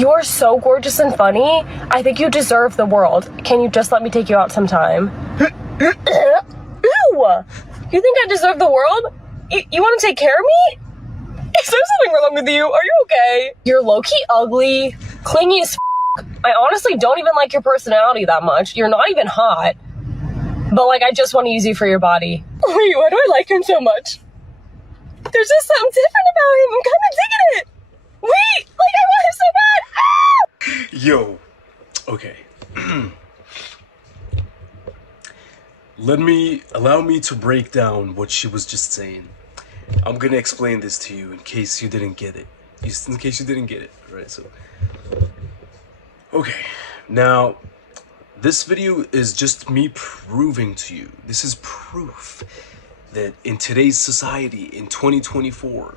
You're so gorgeous and funny. I think you deserve the world. Can you just let me take you out sometime? Ew! You think I deserve the world? You want to take care of me? Is there something wrong with you? Are you okay? You're low-key ugly, clingy as f***. I honestly don't even like your personality that much. You're not even hot. But, like, I just want to use you for your body. Wait, why do I like him so much? There's just something different about him. I'm kind of digging it. Wait, like, I want him so bad. Ah! Yo, okay. Allow me to break down what she was just saying. I'm gonna explain this to you in case you didn't get it. Right? So, okay. Now, this video is just me proving to you. This is proof that in today's society, in 2024,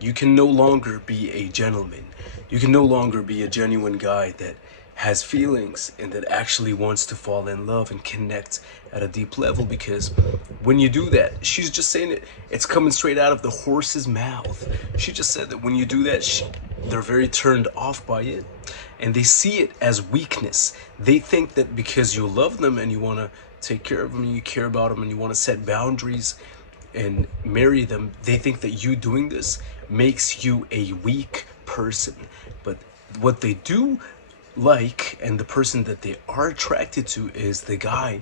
you can no longer be a gentleman. You can no longer be a genuine guy that has feelings and that actually wants to fall in love and connect at a deep level, because when you do that, she's just saying it, it's coming straight out of the horse's mouth. She just said that when you do that, they're very turned off by it and they see it as weakness. They think that because you love them and you want to take care of them and you care about them and you want to set boundaries and marry them, they think that you doing this makes you a weak person. But what they do like, and the person that they are attracted to, is the guy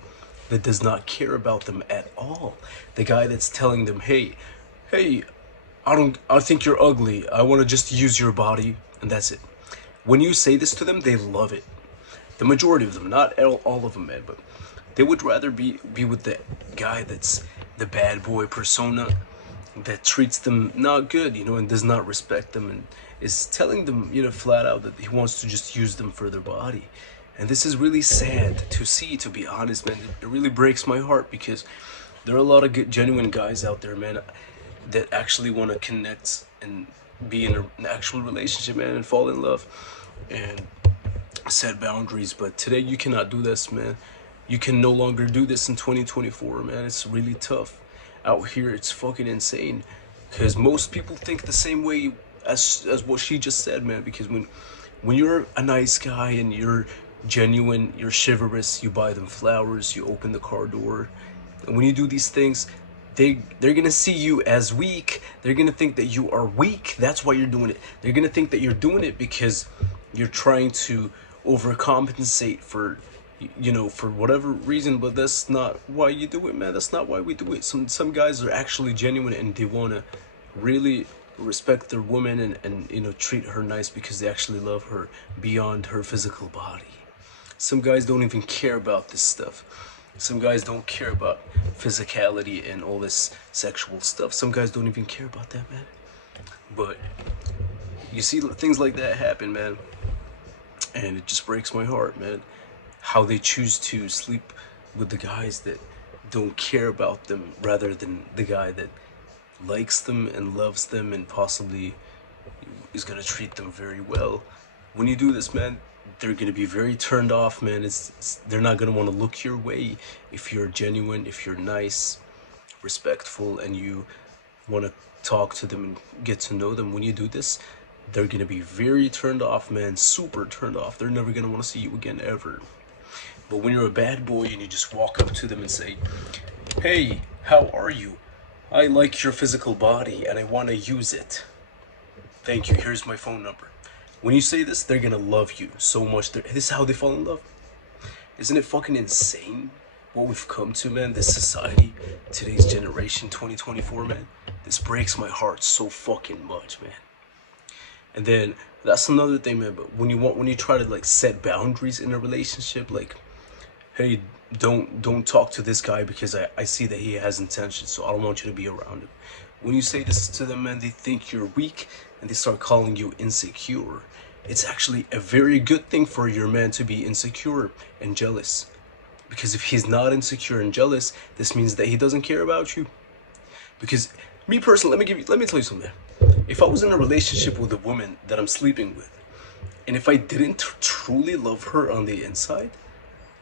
that does not care about them at all. The guy that's telling them, hey, I think you're ugly, I want to just use your body, and that's it. When you say this to them, they love it. The majority of them, not all of them, man, but they would rather be with the guy that's the bad boy persona, that treats them not good, and does not respect them, and is telling them, flat out that he wants to just use them for their body. And this is really sad to see, to be honest, man. It really breaks my heart, because there are a lot of good, genuine guys out there, man, that actually want to connect and be in an actual relationship, man, and fall in love and set boundaries. But today you cannot do this, man. You can no longer do this in 2024, man. It's really tough out here. It's fucking insane, because most people think the same way as what she just said, man. Because when you're a nice guy and you're genuine, you're chivalrous, you buy them flowers, you open the car door, and when you do these things, they're gonna see you as weak. They're gonna think that you are weak. That's why you're doing it. They're gonna think that you're doing it because you're trying to overcompensate for for whatever reason. But that's not why you do it, man. That's not why we do it. Some guys are actually genuine and they want to really respect their woman and treat her nice because they actually love her beyond her physical body. Some guys don't even care about this stuff. Some guys don't care about physicality and all this sexual stuff. Some guys don't even care about that, man. But you see things like that happen, man, and it just breaks my heart, man. How they choose to sleep with the guys that don't care about them rather than the guy that likes them and loves them and possibly is gonna treat them very well. When you do this, man, they're gonna be very turned off, man. They're not gonna want to look your way if you're genuine, if you're nice, respectful, and you want to talk to them and get to know them. When you do this, they're gonna be very turned off, man. Super turned off. They're never gonna want to see you again ever. But when you're a bad boy and you just walk up to them and say, hey, how are you? I like your physical body and I want to use it. Thank you, here's my phone number. When you say this, they're gonna love you so much. This is how they fall in love. Isn't it fucking insane what we've come to, man? This society, today's generation, 2024, man. This breaks my heart so fucking much, man. And then that's another thing, man. But when you try to like set boundaries in a relationship, like, hey, don't talk to this guy because I see that he has intentions, so I don't want you to be around him. When you say this to them, man, they think you're weak and they start calling you insecure. It's actually a very good thing for your man to be insecure and jealous, because if he's not insecure and jealous, this means that he doesn't care about you. Because me personally, let me tell you something. If I was in a relationship with a woman that I'm sleeping with, and if I didn't truly love her on the inside,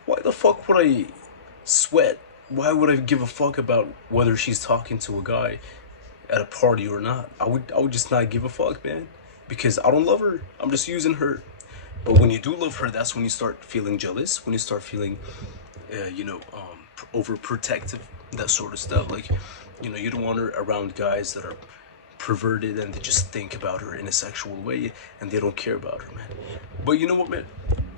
why the fuck would I sweat? Why would I give a fuck about whether she's talking to a guy at a party or not? I would just not give a fuck, man, because I don't love her. I'm just using her. But when you do love her, that's when you start feeling jealous, when you start feeling overprotective, that sort of stuff. Like, you don't want her around guys that are perverted and they just think about her in a sexual way and they don't care about her, man. But you know what, man?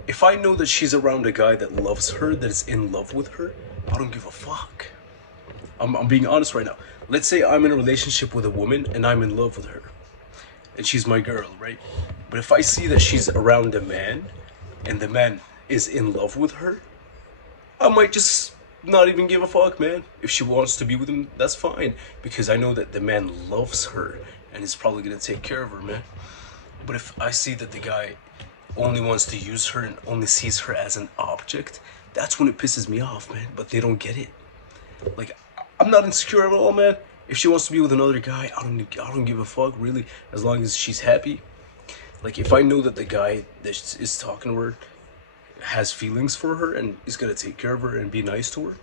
If I know that she's around a guy that loves her, that is in love with her, I don't give a fuck. I'm being honest right now. Let's say I'm in a relationship with a woman and I'm in love with her, and she's my girl, right? But if I see that she's around a man and the man is in love with her, I might just not even give a fuck, man. If she wants to be with him, that's fine, because I know that the man loves her and is probably gonna take care of her, man. But if I see that the guy only wants to use her and only sees her as an object, that's when it pisses me off, man. But they don't get it. Like, I'm not insecure at all, man. If she wants to be with another guy, I don't give a fuck, really, as long as she's happy. Like, if I know that the guy that is talking to her has feelings for her and is gonna take care of her and be nice to her,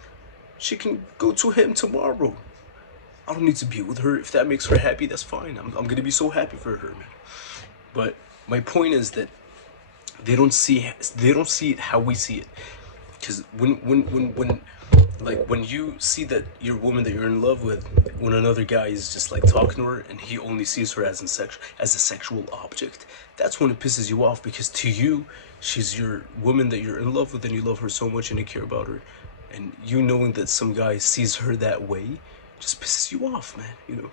she can go to him tomorrow. I don't need to be with her. If that makes her happy, that's fine. I'm gonna be so happy for her, man. But my point is that they don't see it how we see it. Because when you see that your woman that you're in love with, when another guy is just like talking to her and he only sees her as a sexual object, that's when it pisses you off, because to you she's your woman that you're in love with and you love her so much and you care about her, and you knowing that some guy sees her that way just pisses you off, man.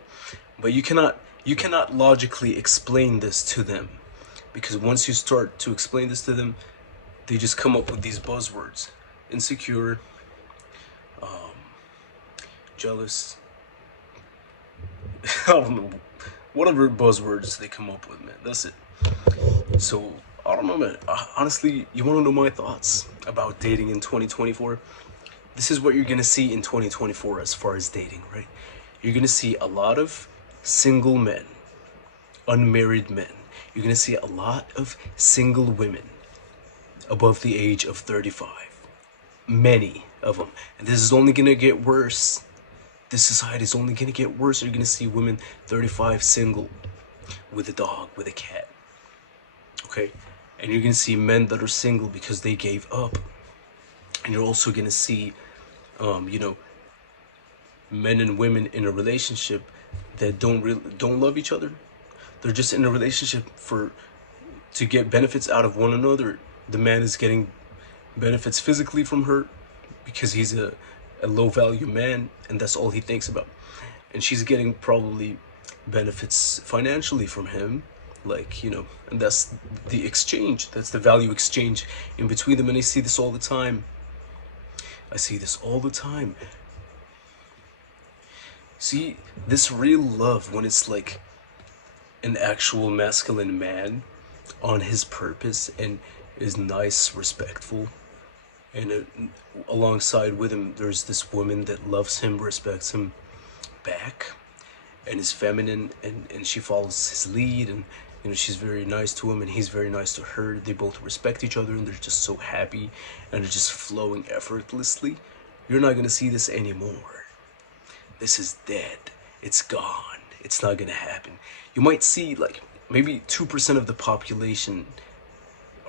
But you cannot logically explain this to them, because once you start to explain this to them, they just come up with these buzzwords: insecure, jealous, I don't know, whatever buzzwords they come up with, man. That's it. So, I don't know, man. Honestly, you want to know my thoughts about dating in 2024? This is what you're going to see in 2024 as far as dating, right? You're going to see a lot of single men, unmarried men. You're going to see a lot of single women above the age of 35. Many of them. And this is only going to get worse. This society is only going to get worse. You're going to see women 35 single with a dog, with a cat. Okay? And you're going to see men that are single because they gave up. And you're also going to see, men and women in a relationship that don't love each other. They're just in a relationship to get benefits out of one another. The man is getting benefits physically from her because he's a low value man and that's all he thinks about. And she's getting probably benefits financially from him, and that's the exchange. That's the value exchange in between them. And I see this all the time. See, this real love, when it's like an actual masculine man on his purpose and is nice, respectful, and alongside with him there's this woman that loves him, respects him back, and is feminine, and she follows his lead, and she's very nice to him and he's very nice to her. They both respect each other and they're just so happy and they're just flowing effortlessly. You're not going to see this anymore. This is dead. It's gone. It's not going to happen. You might see maybe 2% of the population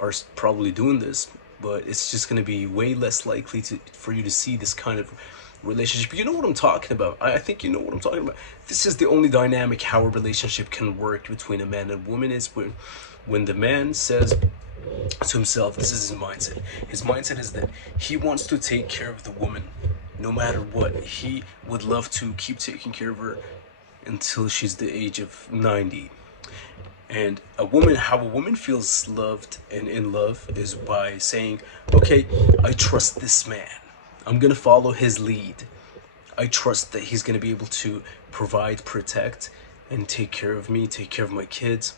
are probably doing this, but it's just going to be way less likely for you to see this kind of relationship. You know what I'm talking about. I think you know what I'm talking about. This is the only dynamic how a relationship can work between a man and woman, is when the man says to himself, this is his mindset. His mindset is that he wants to take care of the woman no matter what. He would love to keep taking care of her until she's the age of 90. And how a woman feels loved and in love is by saying, okay, I trust this man. I'm going to follow his lead. I trust that he's going to be able to provide, protect, and take care of me, take care of my kids.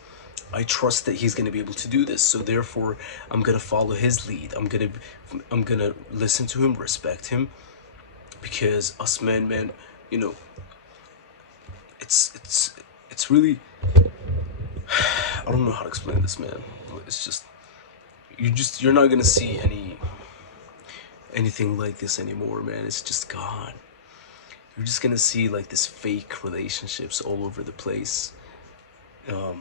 I trust that he's going to be able to do this. So therefore, I'm going to follow his lead. I'm going to listen to him, respect him, because us men, man, it's really, I don't know how to explain this, man. It's just you're not going to see anything like this anymore, man. It's just gone. You're just gonna see this fake relationships all over the place. You're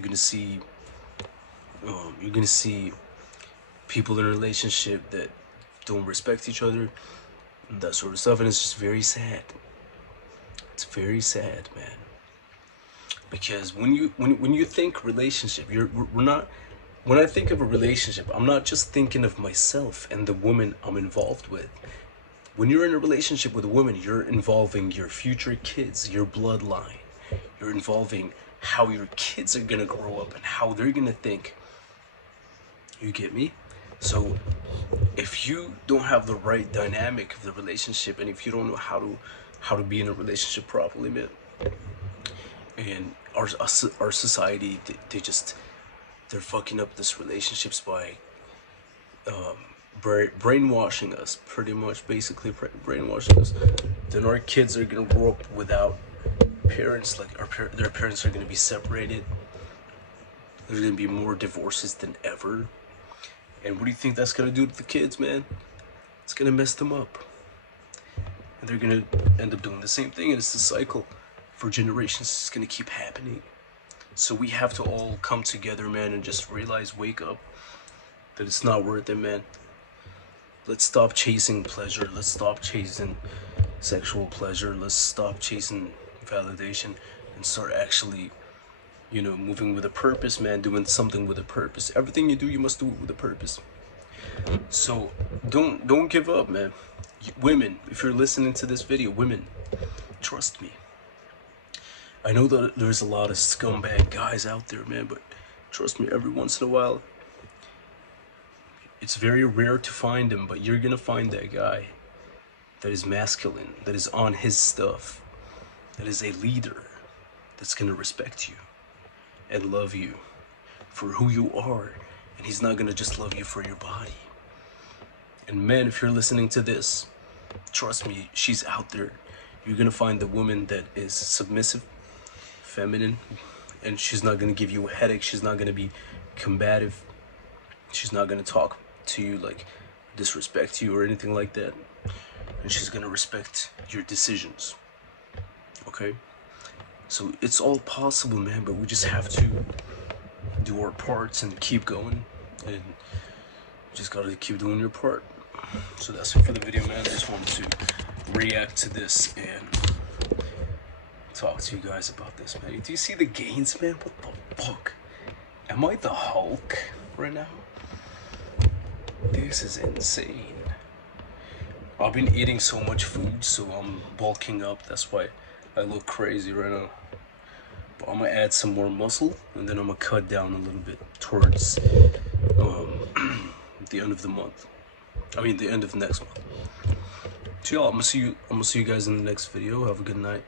gonna see You're gonna see people in a relationship that don't respect each other, and that sort of stuff, and it's just very sad. It's very sad, man. Because when you think relationship, we're not. When I think of a relationship, I'm not just thinking of myself and the woman I'm involved with. When you're in a relationship with a woman, you're involving your future kids, your bloodline. You're involving how your kids are gonna grow up and how they're gonna think. You get me? So if you don't have the right dynamic of the relationship, and if you don't know how to be in a relationship properly, man, and our society, they're fucking up this relationships by brainwashing us, pretty much, basically brainwashing us. Then our kids are gonna grow up without parents. Like their parents are gonna be separated. There's gonna be more divorces than ever. And what do you think that's gonna do to the kids, man? It's gonna mess them up. And they're gonna end up doing the same thing, and it's the cycle for generations. It's gonna keep happening. So we have to all come together, man, and just realize, wake up, that it's not worth it, man. Let's stop chasing pleasure. Let's stop chasing sexual pleasure. Let's stop chasing validation and start actually, moving with a purpose, man, doing something with a purpose. Everything you do, you must do it with a purpose. So don't give up, man. Women, if you're listening to this video, women, trust me. I know that there's a lot of scumbag guys out there, man, but trust me, every once in a while, it's very rare to find them, but you're gonna find that guy that is masculine, that is on his stuff, that is a leader, that's gonna respect you and love you for who you are, and he's not gonna just love you for your body. And men, if you're listening to this, trust me, she's out there. You're gonna find the woman that is submissive, feminine, and she's not gonna give you a headache. She's not gonna be combative. She's not gonna talk to you like disrespect you or anything like that. And she's gonna respect your decisions. Okay? So it's all possible, man, but we just have to do our parts and keep going, and you just gotta keep doing your part. So that's it for the video, man. I just wanted to react to this and talk to you guys about this, man. Do you see the gains, man? What the fuck? Am I the Hulk right now? This is insane. I've been eating so much food, so I'm bulking up. That's why I look crazy right now. But I'm gonna add some more muscle, and then I'm gonna cut down a little bit towards the end of the month. I mean, the end of next month. So y'all, I'm gonna see you guys in the next video. Have a good night.